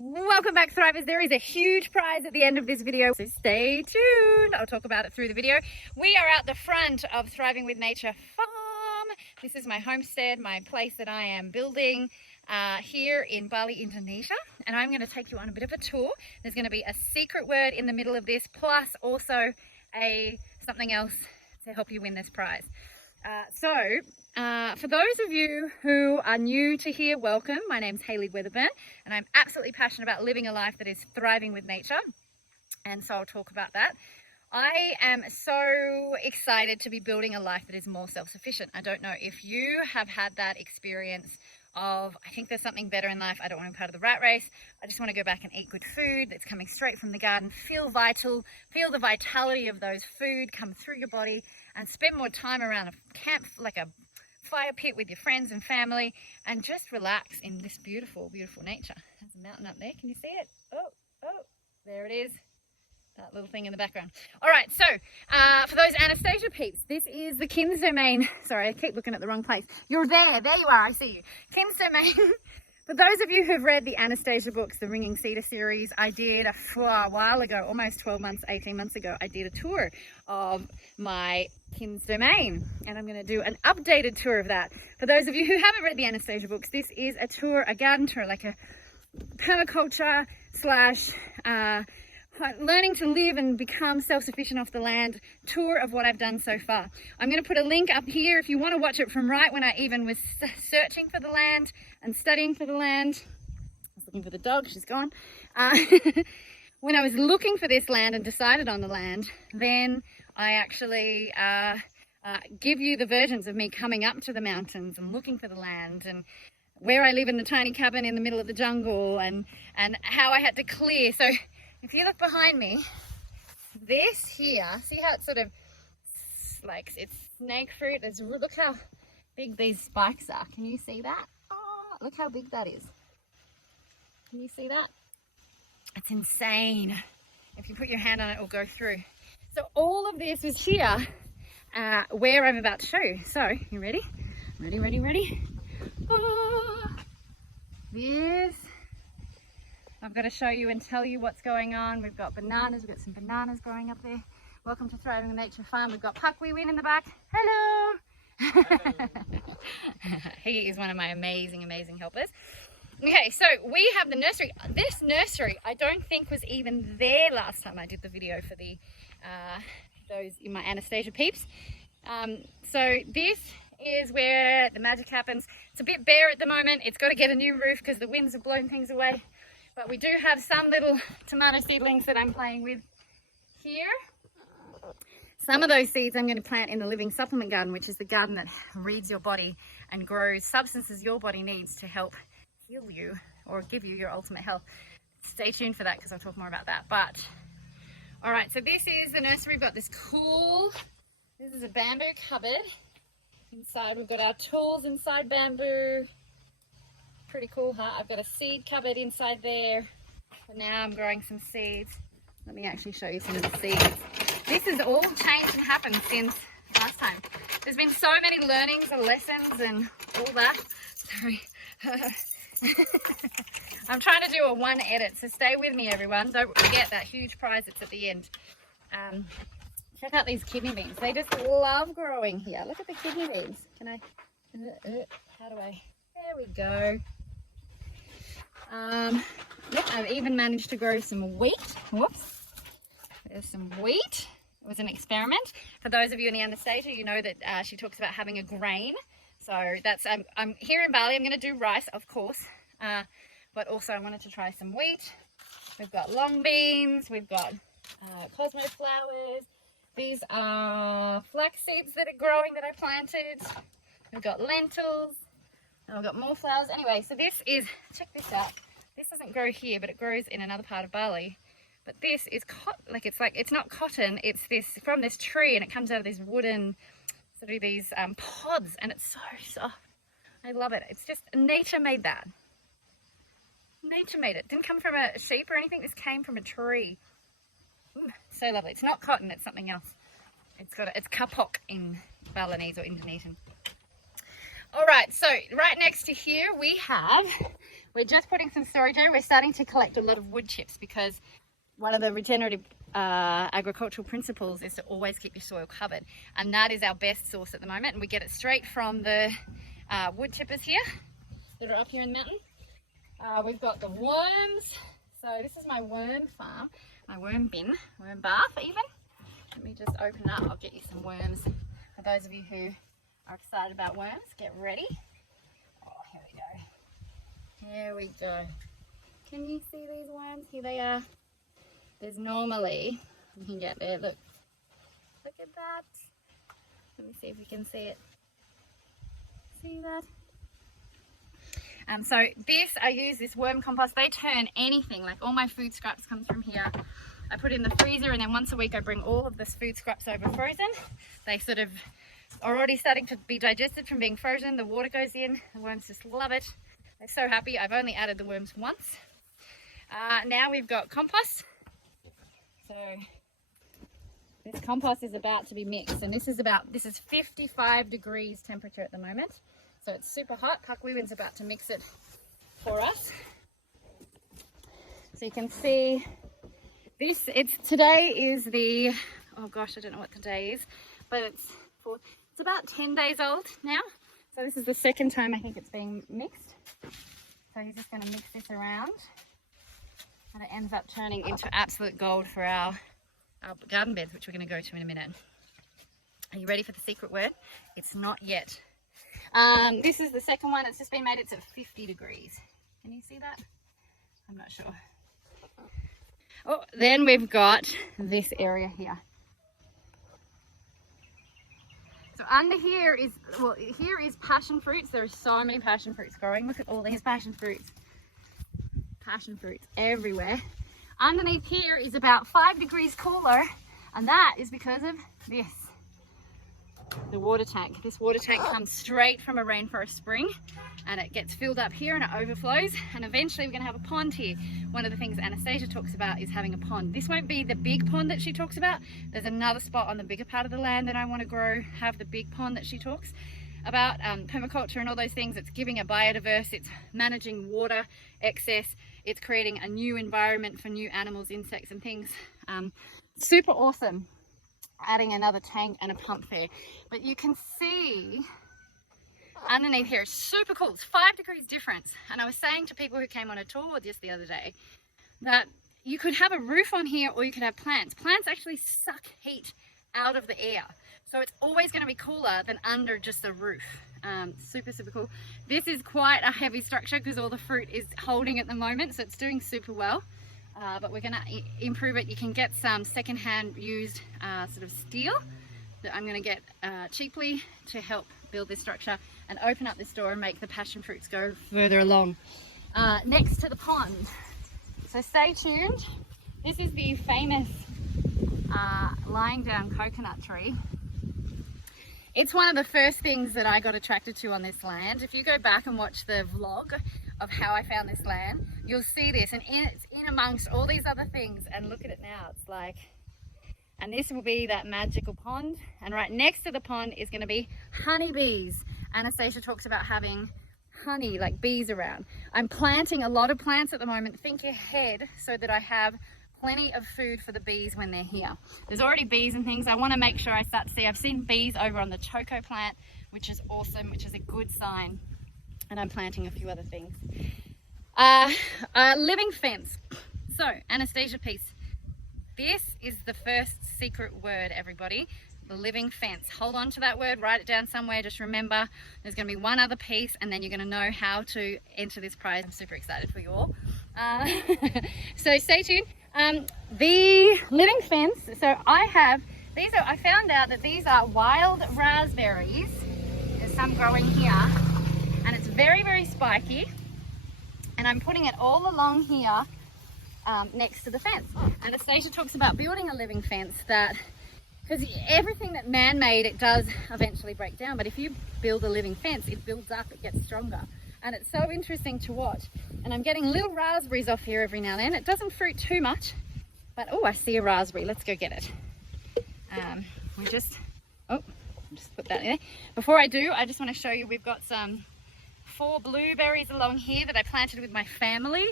Welcome back, Thrivers. There is a huge prize at the end of this video, so stay tuned. I'll talk about it through the video. We are at the front of Thriving with Nature Farm. This is my homestead, my place that I am building here in Bali, Indonesia. And I'm going to take you on a bit of a tour. There's going to be a secret word in the middle of this, plus also something else to help you win this prize. For those of you who are new to here, welcome. My name's Hayley Weatherburn, and I'm absolutely passionate about living a life that is thriving with nature, and so I'll talk about that. I am so excited to be building a life that is more self-sufficient. I don't know if you have had that experience of, I think there's something better in life, I don't want to be part of the rat race, I just want to go back and eat good food that's coming straight from the garden, feel vital, feel the vitality of those food come through your body, and spend more time around a camp, like a fire pit with your friends and family, and just relax in this beautiful, beautiful nature. There's a mountain up there. Can you see it? Oh, there it is. That little thing in the background. All right, so for those Anastasia peeps, this is the Kin's Domain. Sorry, I keep looking at the wrong place. You're there. There you are. I see you. Kin's Domain. For those of you who've read the Anastasia books, the Ringing Cedar series, I did a while ago, almost 12 months, 18 months ago, I did a tour of my Kin's Domain, and I'm going to do an updated tour of that. For those of you who haven't read the Anastasia books, this is a tour, a garden tour, like a permaculture slash learning to live and become self-sufficient off the land tour of what I've done so far. I'm going to put a link up here if you want to watch it from right when I even was searching for the land and studying for the land. I was looking for the dog, she's gone. When I was looking for this land and decided on the land, then I actually give you the versions of me coming up to the mountains and looking for the land, and where I live in the tiny cabin in the middle of the jungle, and how I had to clear. So if you look behind me, this here, see how it's sort of like it's snake fruit? Look how big these spikes are. Can you see that? Oh, look how big that is. Can you see that? It's insane. If you put your hand on it, it'll go through. So all of this is here where I'm about to show you. So, you ready? Ready? Oh, this. I've got to show you and tell you what's going on. We've got bananas. We've got some bananas growing up there. Welcome to Thriving with Nature Farm. We've got Pakwiwin in the back. Hello. He is one of my amazing, amazing helpers. Okay, so we have the nursery. This nursery, I don't think was even there last time I did the video for the those in my Anastasia peeps. So this is where the magic happens. It's a bit bare at the moment. It's got to get a new roof because the winds have blown things away. But we do have some little tomato seedlings that I'm playing with here. Some of those seeds I'm going to plant in the living supplement garden, which is the garden that reads your body and grows substances your body needs to help heal you or give you your ultimate health. Stay tuned for that because I'll talk more about that. But all right, so this is the nursery. We've got this this is a bamboo cupboard. Inside we've got our tools inside bamboo. Pretty cool, huh? I've got a seed cupboard inside there. But now I'm growing some seeds. Let me actually show you some of the seeds. This has all changed and happened since last time. There's been so many learnings and lessons and all that. Sorry. I'm trying to do a one edit, so stay with me, everyone. Don't forget that huge prize that's at the end. Check out these kidney beans. They just love growing here. Look at the kidney beans. Can I, how do I, there we go. Yep, I've even managed to grow some wheat. Whoops. There's some wheat. It was an experiment. For those of you in the Anastasia, you know that she talks about having a grain. So that's, I'm here in Bali. I'm going to do rice, of course. But also I wanted to try some wheat. We've got long beans. We've got cosmo flowers. These are flax seeds that are growing that I planted. We've got lentils. And I've got more flowers. Anyway, so this is, check this out. This doesn't grow here, but it grows in another part of Bali. But this is it's not cotton, it's this from this tree, and it comes out of these wooden, sort of these pods, and it's so soft. I love it. It's just, nature made that. Nature made it. Didn't come from a sheep or anything. This came from a tree. Ooh, so lovely. It's not cotton, it's something else. It's kapok in Balinese or Indonesian. All right, so right next to here we have We're just putting some storage in. We're starting to collect a lot of wood chips because one of the regenerative agricultural principles is to always keep your soil covered. And that is our best source at the moment. And we get it straight from the wood chippers here that are up here in the mountain. We've got the worms. So this is my worm farm, my worm bin, worm bath even. Let me just open it up. I'll get you some worms. For those of you who are excited about worms, get ready. Oh, here we go. Here we go. Can you see these worms? Here they are. There's normally, you can get there, look at that. Let me see if you can see it. See that? So this, I use this worm compost. They turn anything, like all my food scraps come from here. I put it in the freezer, and then once a week I bring all of this food scraps over frozen. They sort of are already starting to be digested from being frozen. The water goes in, the worms just love it. They're so happy. I've only added the worms once. Now we've got compost. So this compost is about to be mixed, and this is 55 degrees temperature at the moment. So it's super hot. Pukwewin's about to mix it for us. So you can see this, today is the, oh gosh, I don't know what the day is, but it's about 10 days old now. So this is the second time I think it's being mixed. So he's just going to mix this around, and it ends up turning into absolute gold for our garden beds, which we're going to go to in a minute. Are you ready for the secret word? It's not yet. This is the second one. It's just been made. It's at 50 degrees. Can you see that? I'm not sure. Oh, then we've got this area here. So under here is, well, here is passion fruits. There are so many passion fruits growing. Look at all these passion fruits. Passion fruits everywhere. Underneath here is about 5 degrees cooler, and that is because of this. The water tank. This water tank comes straight from a rainforest spring, and it gets filled up here and it overflows, and eventually we're going to have a pond here. One of the things Anastasia talks about is having a pond. This won't be the big pond that she talks about. There's another spot on the bigger part of the land that I want to have the big pond that she talks about. Permaculture and all those things. It's giving a biodiverse, it's managing water excess, it's creating a new environment for new animals, insects and things. Super awesome. Adding another tank and a pump there, but you can see underneath here, it's super cool. It's 5 degrees difference. And I was saying to people who came on a tour just the other day that you could have a roof on here, or you could have plants. Plants actually suck heat out of the air, so it's always going to be cooler than under just the roof. Super cool. This is quite a heavy structure because all the fruit is holding at the moment, so it's doing super well. But we're going to improve it. You can get some secondhand used sort of steel that I'm going to get cheaply to help build this structure and open up this door and make the passion fruits go further along. Next to the pond. So stay tuned. This is the famous lying down coconut tree. It's one of the first things that I got attracted to on this land. If you go back and watch the vlog of how I found this land, you'll see this, and it's in amongst all these other things, and look at it now. It's like, and this will be that magical pond, and right next to the pond is going to be honeybees. Anastasia talks about having honey, like bees around. I'm planting a lot of plants at the moment. Think ahead so that I have plenty of food for the bees when they're here. There's already bees and things. I want to make sure I start to see. I've seen bees over on the choco plant, which is awesome, which is a good sign. And I'm planting a few other things. Living fence. So, Anastasia piece. This is the first secret word, everybody. The living fence. Hold on to that word, write it down somewhere. Just remember, there's going to be one other piece, and then you're going to know how to enter this prize. I'm super excited for you all. So stay tuned. The living fence. So I found out that these are wild raspberries. There's some growing here. And it's very, very spiky, and I'm putting it all along here next to the fence. Anastasia talks about building a living fence, that because everything that man made, it does eventually break down, but if you build a living fence, it builds up, it gets stronger, and it's so interesting to watch. And I'm getting little raspberries off here every now and then. It doesn't fruit too much, but oh, I see a raspberry. Let's go get it. Just put that in there. Before I do, I just want to show you, we've got some 4 blueberries along here that I planted with my family.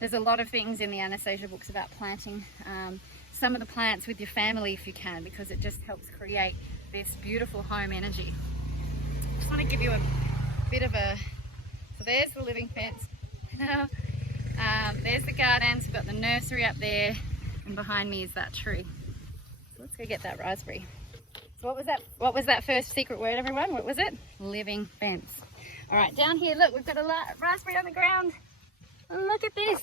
There's a lot of things in the Anastasia books about planting some of the plants with your family if you can, because it just helps create this beautiful home energy. Just want to give you a bit of a, so there's the living fence. There's the gardens, we've got the nursery up there, and behind me is that tree. So let's go get that raspberry. So what was that first secret word, everyone? What was it? Living fence. All right, down here, look, we've got a raspberry on the ground. Look at this.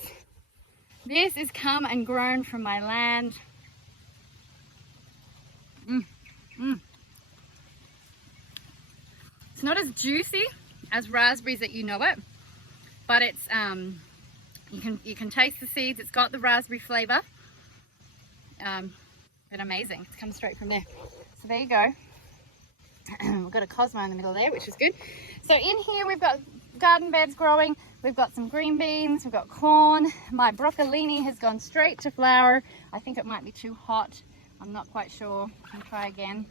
This is come and grown from my land. It's not as juicy as raspberries that you know it, but it's you can taste the seeds. It's got the raspberry flavor. But amazing. It's come straight from there. So there you go. We've got a Cosmo in the middle there, which is good. So in here we've got garden beds growing. We've got some green beans, we've got corn. My broccolini has gone straight to flower. I think it might be too hot. I'm not quite sure. I'll try again.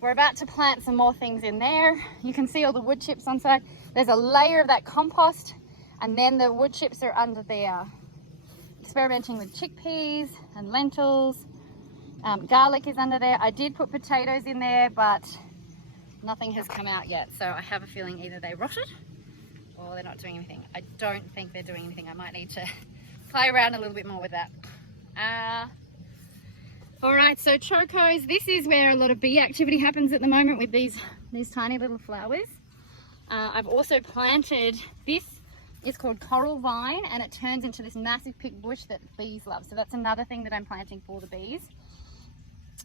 We're about to plant some more things in there. You can see all the wood chips on side. There's a layer of that compost, and then the wood chips are under there. Experimenting with chickpeas and lentils. Garlic is under there. I did put potatoes in there, but nothing has come out yet. So I have a feeling either they rotted or they're not doing anything. I don't think they're doing anything. I might need to play around a little bit more with that. All right, so chocos, this is where a lot of bee activity happens at the moment with these tiny little flowers. I've also planted, this is called coral vine, and it turns into this massive pink bush that bees love. So that's another thing that I'm planting for the bees.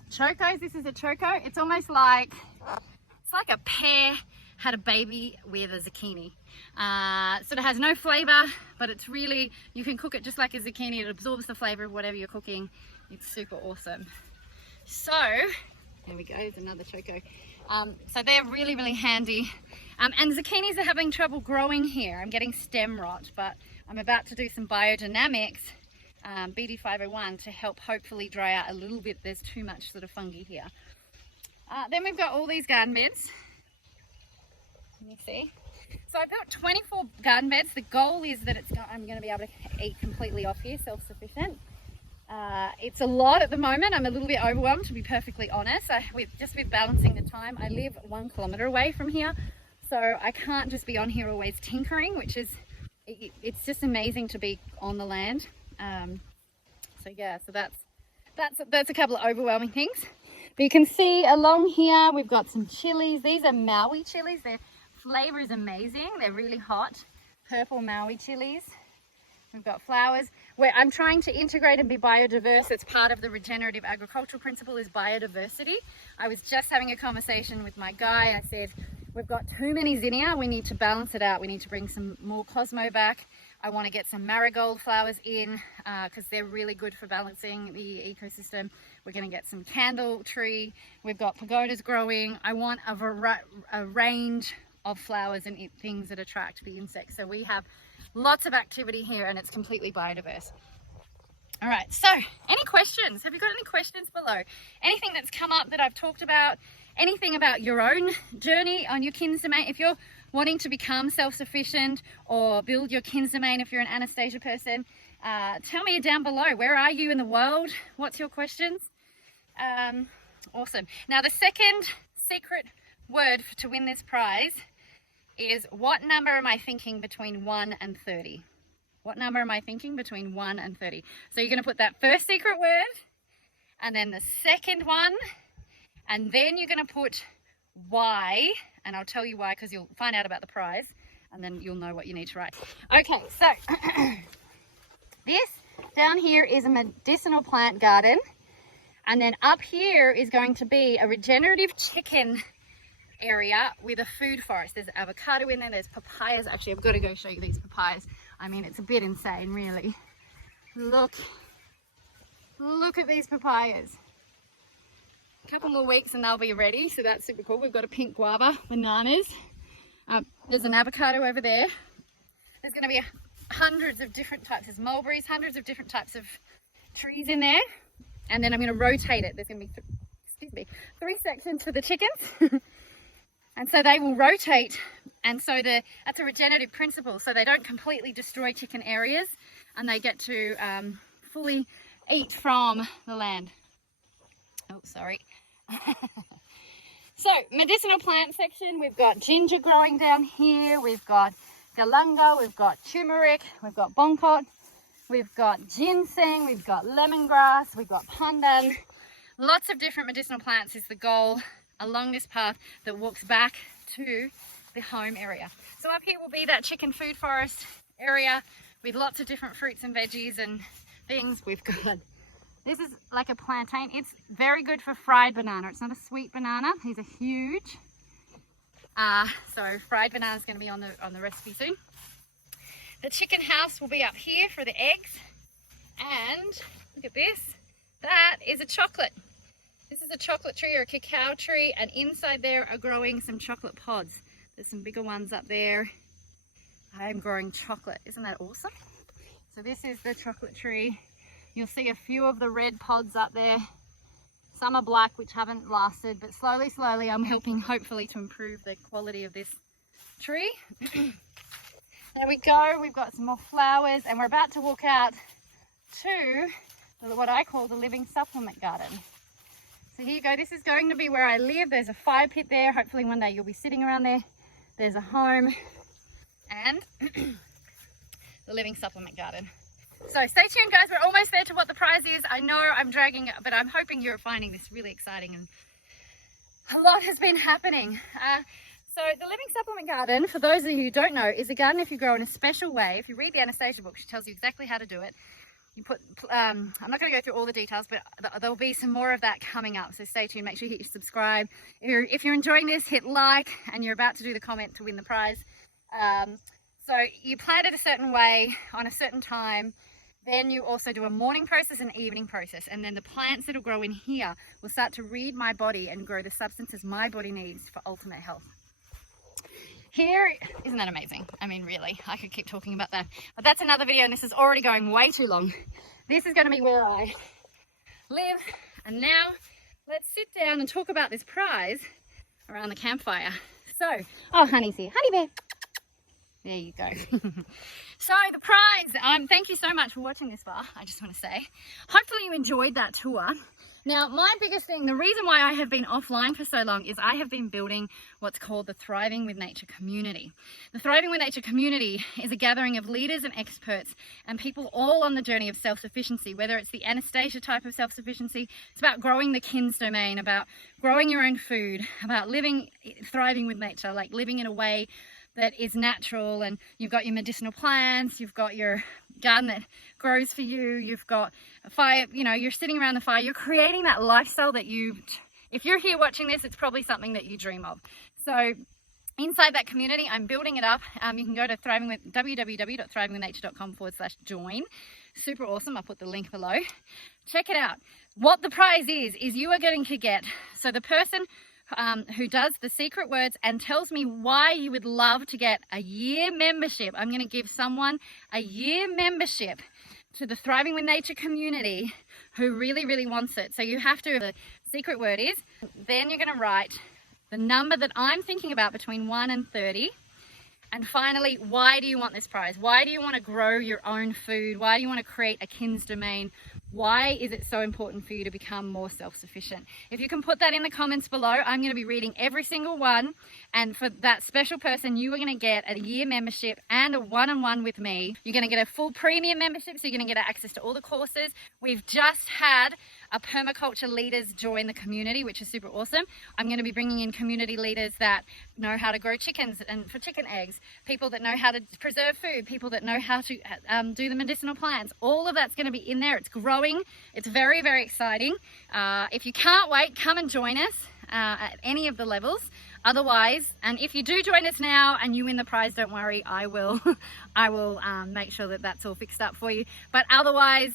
Chocos, this is a choco. It's almost like, it's like a pear had a baby with a zucchini. Sort of has no flavor, but it's really, you can cook it just like a zucchini. It absorbs the flavor of whatever you're cooking. It's super awesome. So, there we go, there's another choco. So they're really, really handy. And zucchinis are having trouble growing here. I'm getting stem rot, but I'm about to do some biodynamics, BD501, to help hopefully dry out a little bit. There's too much sort of fungi here. Then we've got all these garden beds. Let me see. So I've got 24 garden beds. The goal is that I'm going to be able to eat completely off here, self-sufficient. It's a lot at the moment. I'm a little bit overwhelmed, to be perfectly honest. Just with balancing the time, I live 1 kilometre away from here, so I can't just be on here always tinkering, which is, it's just amazing to be on the land. So yeah, so that's a couple of overwhelming things. But you can see along here we've got some chilies. These are Maui chilies. Their flavour is amazing. They're really hot, purple Maui chilies. We've got flowers. Where I'm trying to integrate and be biodiverse. It's part of the regenerative agricultural principle is biodiversity. I was just having a conversation with my guy. I said, we've got too many zinnia. We need to balance it out. We need to bring some more Cosmo back. I want to get some marigold flowers in because they're really good for balancing the ecosystem. We're going to get some candle tree. We've got pagodas growing. I want a range of flowers and things that attract the insects. So we have lots of activity here and it's completely biodiverse. All right, so any questions? Have you got any questions below? Anything that's come up that I've talked about? Anything about your own journey on your kin domain? If you're wanting to become self-sufficient or build your kin domain, if you're an Anastasia person, tell me down below. Where are you in the world? What's your questions? Awesome. Now the second secret word to win this prize is, what number am I thinking between 1 and 30? What number am I thinking between 1 and 30? So you're going to put that first secret word and then the second one, and then you're going to put why, and I'll tell you why because you'll find out about the prize and then you'll know what you need to write. Okay, so this down here is a medicinal plant garden, and then up here is going to be a regenerative chicken area with a food forest. There's avocado in there, there's papayas. Actually, I've got to go show you these papayas. I mean, it's a bit insane, really. Look at these papayas. A couple more weeks and they'll be ready, so that's super cool. We've got a pink guava, bananas. There's an avocado over there. There's going to be hundreds of different types of mulberries, hundreds of different types of trees in there. And then I'm going to rotate it. There's going to be, 3 sections for the chickens. And so they will rotate, and so that's a regenerative principle, so they don't completely destroy chicken areas, and they get to fully eat from the land. Oh, sorry. So, medicinal plant section, we've got ginger growing down here, we've got galunga, we've got turmeric, we've got bonkot, we've got ginseng, we've got lemongrass, we've got pandan. Lots of different medicinal plants is the goal along this path that walks back to the home area. So up here will be that chicken food forest area with lots of different fruits and veggies and things. We've got, this is like a plantain. It's very good for fried banana. It's not a sweet banana. These are huge. So fried banana is going to be on the recipe soon. The chicken house will be up here for the eggs. And look at this. That is a chocolate. This is a chocolate tree or a cacao tree, and inside there are growing some chocolate pods. There's some bigger ones up there. I'm growing chocolate. Isn't that awesome? So this is the chocolate tree. You'll see a few of the red pods up there. Some are black, which haven't lasted, but slowly, slowly I'm helping hopefully to improve the quality of this tree. There we go. We've got some more flowers, and we're about to walk out to what I call the living supplement garden. So here you go, this is going to be where I live. There's a fire pit there. Hopefully one day you'll be sitting around there. There's a home and the living supplement garden. So stay tuned guys, we're almost there to what the prize is. I know I'm dragging it, but I'm hoping you're finding this really exciting, and a lot has been happening. So the living supplement garden, for those of you who don't know, is a garden if you grow in a special way. If you read the Anastasia book, she tells you exactly how to do it. You put, I'm not going to go through all the details, but there'll be some more of that coming up. So stay tuned, make sure you hit subscribe. If you're enjoying this, hit like, and you're about to do the comment to win the prize. So you plant it a certain way on a certain time. Then you also do a morning process and evening process. And then the plants that will grow in here will start to read my body and grow the substances my body needs for ultimate health. Here, isn't that amazing? I mean, really, I could keep talking about that. But that's another video, and this is already going way too long. This is going to be where I live. And now, let's sit down and talk about this prize around the campfire. So, oh, honey's here. Honey bear. There you go. So, the prize, thank you so much for watching this far, I just want to say. Hopefully you enjoyed that tour. Now, my biggest thing, the reason why I have been offline for so long is I have been building what's called the Thriving with Nature community. The Thriving with Nature community is a gathering of leaders and experts and people all on the journey of self-sufficiency, whether it's the Anastasia type of self-sufficiency, it's about growing the kin's domain, about growing your own food, about thriving with nature, like living in a way that is natural, and you've got your medicinal plants, you've got your garden that grows for you, you've got a fire, you know, you're sitting around the fire, you're creating that lifestyle that if you're here watching this, it's probably something that you dream of. So inside that community, I'm building it up. You can go to www.thrivingwithnature.com/join. Super awesome. I'll put the link below. Check it out. What the prize is you are going to get, so the person who does the secret words and tells me why you would love to get a year membership. I'm going to give someone a year membership to the Thriving with Nature community who really, really wants it. So you have to, the secret word is, then you're going to write the number that I'm thinking about between 1 and 30. And finally, why do you want this prize? Why do you want to grow your own food? Why do you want to create a kin's domain? Why is it so important for you to become more self-sufficient? If you can put that in the comments below, I'm going to be reading every single one. And for that special person, you are going to get a year membership and a one-on-one with me. You're going to get a full premium membership, so you're going to get access to all the courses. We've just had a permaculture leaders join the community, which is super awesome. I'm going to be bringing in community leaders that know how to grow chickens and for chicken eggs, people that know how to preserve food, people that know how to do the medicinal plants. All of that's going to be in there. It's growing. It's very, very exciting. If you can't wait, come and join us at any of the levels. Otherwise, and if you do join us now and you win the prize, don't worry, I will make sure that that's all fixed up for you. But otherwise,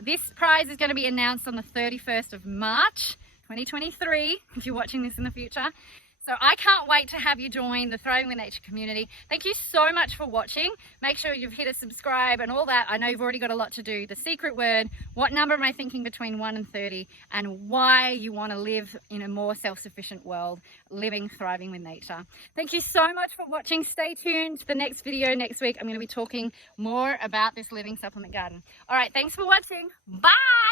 this prize is going to be announced on the 31st of March 2023, if you're watching this in the future. So I can't wait to have you join the Thriving with Nature community. Thank you so much for watching. Make sure you've hit a subscribe and all that. I know you've already got a lot to do. The secret word, what number am I thinking between 1 and 30, and why you want to live in a more self-sufficient world, living, thriving with nature. Thank you so much for watching. Stay tuned for the next video next week. I'm going to be talking more about this living supplement garden. All right, thanks for watching. Bye.